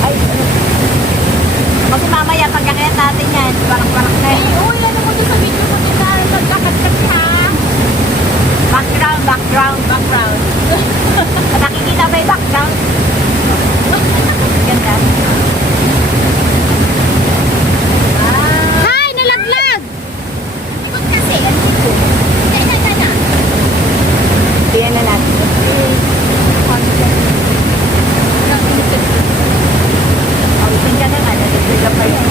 Ay, kasi mamaya pagkakaya natin yan, parang na yan. Uy, ano mo doon sa video mo din na nagkakat-kat ha? Background. Nakikita ba yung background? Ganda. Hay, nalaglag! Ikot kasi. Kaya. Tingnan na natin. Pausin ka na nga, nalaglag ka pa yun.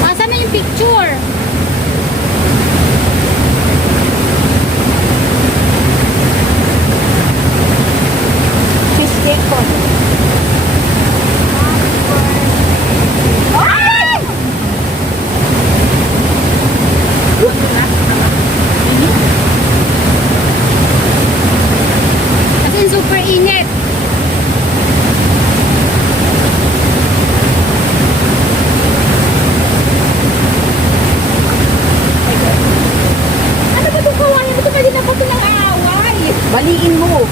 Nasaan na yung picture? Cheesecake po. Ay! Kasi super init. Ano ba itong kawayan? Ito pwede na po pinang-aaway. Baliin mo.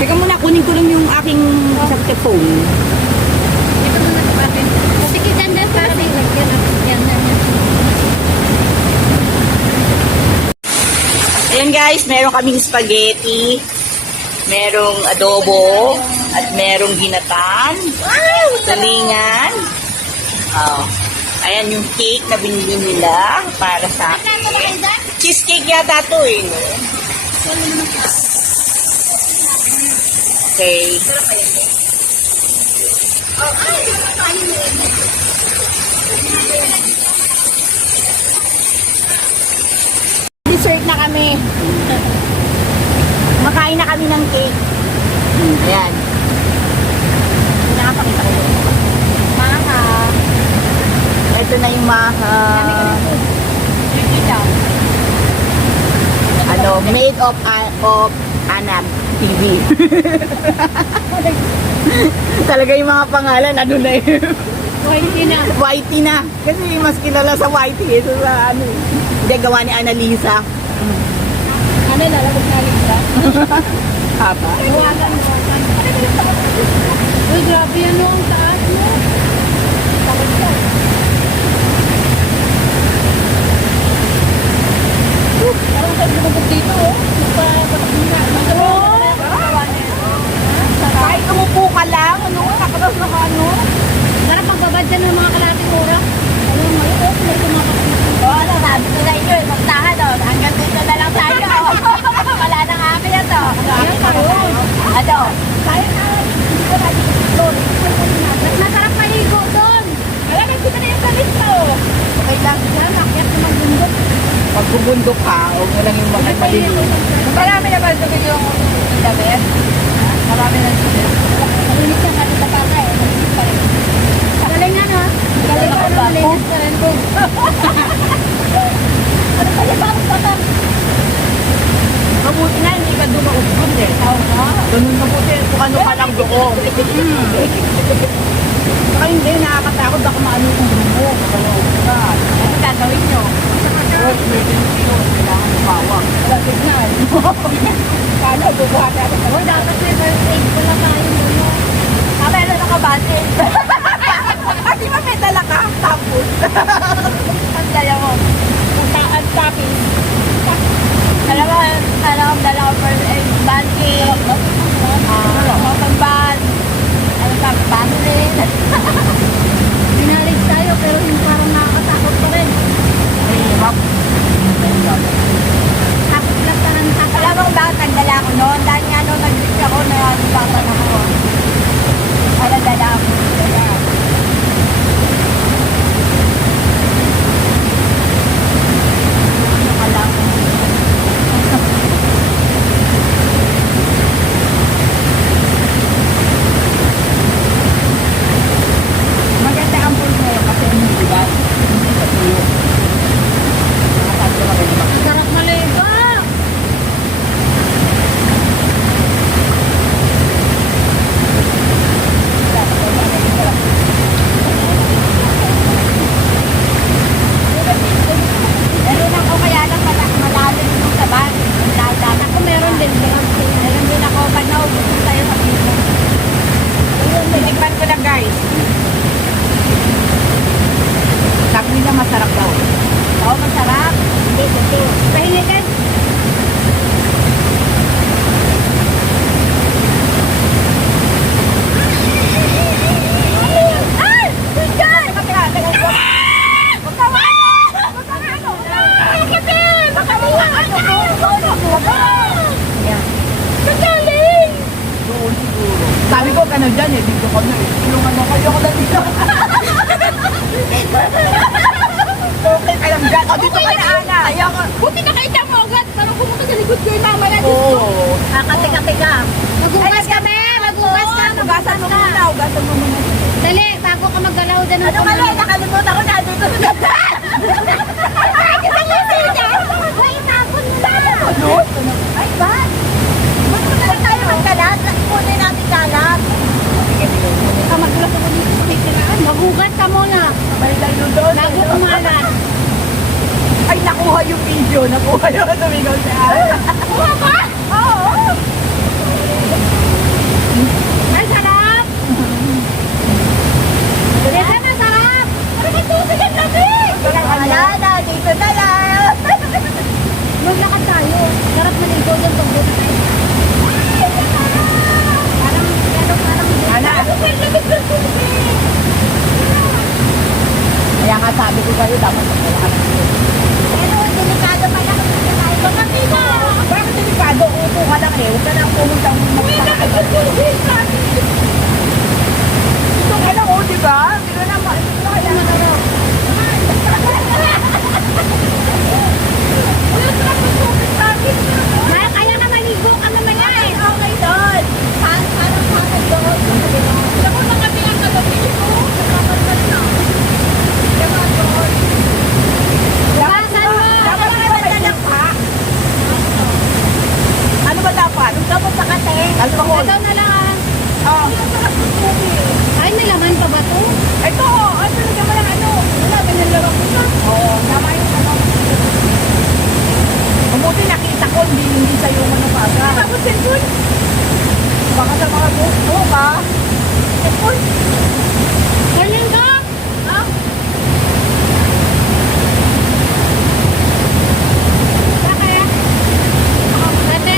Teka muna, kunin ko lang yung aking isang phone. Ito muna ito akin. Sige, ganda para sa ilagyan natin. Yan. Ayan guys, meron kaming spaghetti, merong adobo, at merong ginatan, tulingan. Oh. Ayan yung cake na binili nila para sa akin. Cheesecake yata to eh. No? Okay. Dessert na kami. Makain na kami ng cake. Ayan. Nakapakita ko. Maha. Ito na yung maha. Ano, made of Anam TV. Talaga yung mga pangalan, ano na yun. Whitey na. Whitey na. Kasi mas kilala sa Whitey. Ito sa ano. Hindi, gawa ni Annalisa. Ano, lalabog na Lisa? Haba. Iwagan mo. Uy, grabe yan o. Ang taas mo. Takot ka. Parang tayo lumabog dito o. Kahit umupo ka lang, ano, nakatas na ka, ano. Sarap magbabad dyan ng mga kalating ora. Ano, may kumakapit. Oo, ano, sabi ko sa inyo, magtahan, oh. Hanggang dito na lang tayo. Wala nang akin yan, to. Ayan tayo. Ano? Kaya na, hindi ko na dito. Masarap maligo doon. Wala, nandito na yung salit ko. Okay lang. Yan, akyat na magbundok. Pag bubundok ka, huwag mo lang yung mga maliligo. Marami naman ito yung damit. Marami na ito. Malinis yan, kasi tapata eh. Malinis pa rin. Galing nga no? Galing ka no? Malinis pa rin ko. Ano pa yung parang pata? Mabuti na, hindi ka dumaubod eh. Ganun mabuti, kung ano ka lang doon. Saka hindi, nakakatakot ako maano yung grumo. Ano gagawin nyo? Work emergency yun, kailangan lumawag. Wala signal. Paano, bubuhat natin. Uy, dapat may first aid pala tayo muna. Meron na ka bandage. Kasi may dala ka, tapos. Ang dala mo. Ang tapis. Alam mo, dala ko first aid, bandage, cotton band, ano pa, bandage. Pinalig tayo pero yung parang nakakatakot pa rin. Hirap. Takot lang ka ng takot. Alam mo kung bakit ang dala ko noon? Dahil nga noon nag-reach ako na nagtatan ako. Ano dala ako? Ano ka lang? Maganda ang pool ngayon kasi hindi ba? Hindi sa tuyo. Nakasal ko na kayo. Sarap maligo. ano dyan eh, dito kami eh. Tulungan mo kayo ako na dito. Okay ka lang dyan. O dito ka na, Ana. Ayoko. Buti nakita mo agad. Parang pumunta sa likod ko yung mamaya. Oo. Kakatika-tika. Magugas kami. Magugas ka. Hugasan mo muna. Hugasan mo muna. Dali, bago ka maggalaw dyan. Ano ka lang? Nakalimutan ko na dito sa ganda. Ay, tapon mo na. Ano? Ay, ba? Ba't mo na lang tayo magkalat? Kunin natin kalat. Magulas ako dito sa kikinaan. Magugas ka muna. May tayo doon. Bago kumalat. Ay, nakuha yung video. Nakuha yung tumigaw si Ana. Kuha ba? Oo. Ay, sarap. Dito na sarap. Ano ba ito? Sige, nabi. Wala na. Dito na lang. Maglakad tayo. Sarap maligo dyan pag buta tayo. Ana. Kaya nga sabi ko sa'yo, dapat magkalakas. Pero delikado pa lang kung tayo tayo. Bakit Bakit delikado? Upo ka lang eh. Huwag ka nang pumuntang magpapakalakas. Ito ka lang oh, di ba? Hindi ka naman. Ito ka lang. Maya, kaya na maligo ka mamaya eh. Okay doon. Parang hangad doon. Alam mo na kami ang nagpapiligo. Nakakalman na. Diba doon? Basan mo. Dapat ka lang pa. Ano ba dapat? Tapos sa kate. Alcohol. Ito na lang. Oh. Sarap ng tubig. Ay, may laman pa ba to? Ito, ano talaga mo lang ano? Wala, binalawak ko na. Oo, tama yung ano. Umuti nakita ko, hindi sa'yo ano pa. Tapos cellphone. Baka sa mga gusto ka. Cellphone. Ganyan ka? Ha? Bakit? Ate?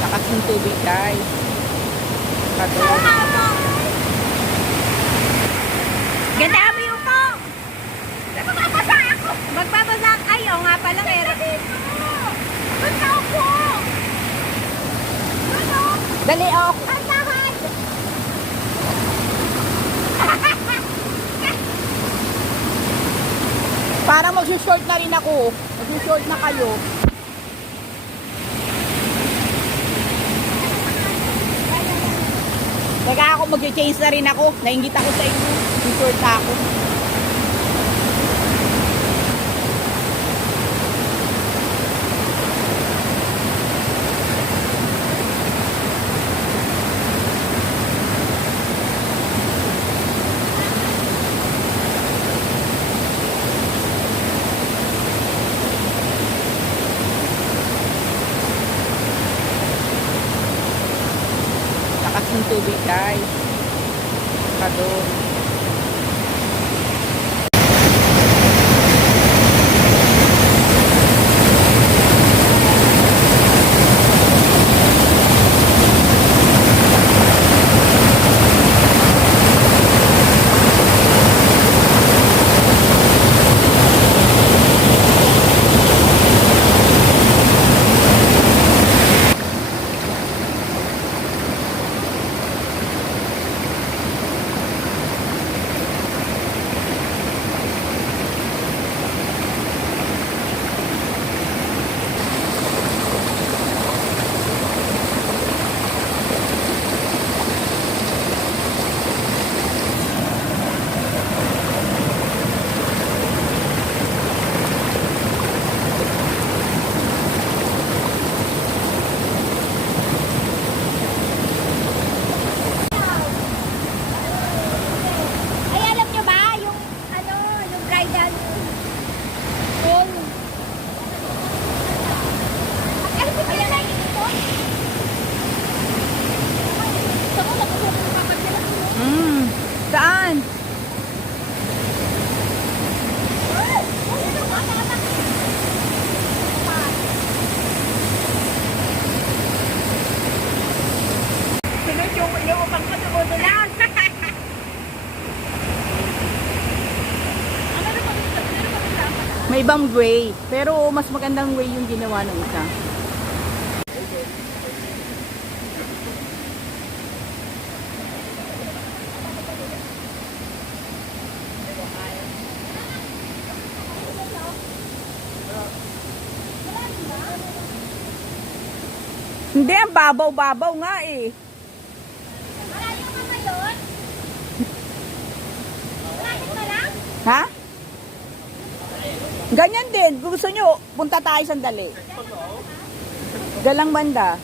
Lakas ng tubig, guys. Ganda mo yung po. Magbabasa ako. Magbabasa. Ay, oo nga pala. Basta ako. Ano? Dali, oh. Kantahan. Parang magsushort na rin ako. Magsushort na kayo. Teka ako, mag-change na rin ako. Nainggit ako sa inyo. Short na ako. Lakas ng tubig, guys. Doon. May ibang way. Pero mas magandang way yung ginawa ng isa. Hindi, ang babaw-babaw nga eh. Malayo ka ngayon? Malapit na lang? Ha? Ganyan din. Kung gusto nyo, punta tayo sandali. Galang banda.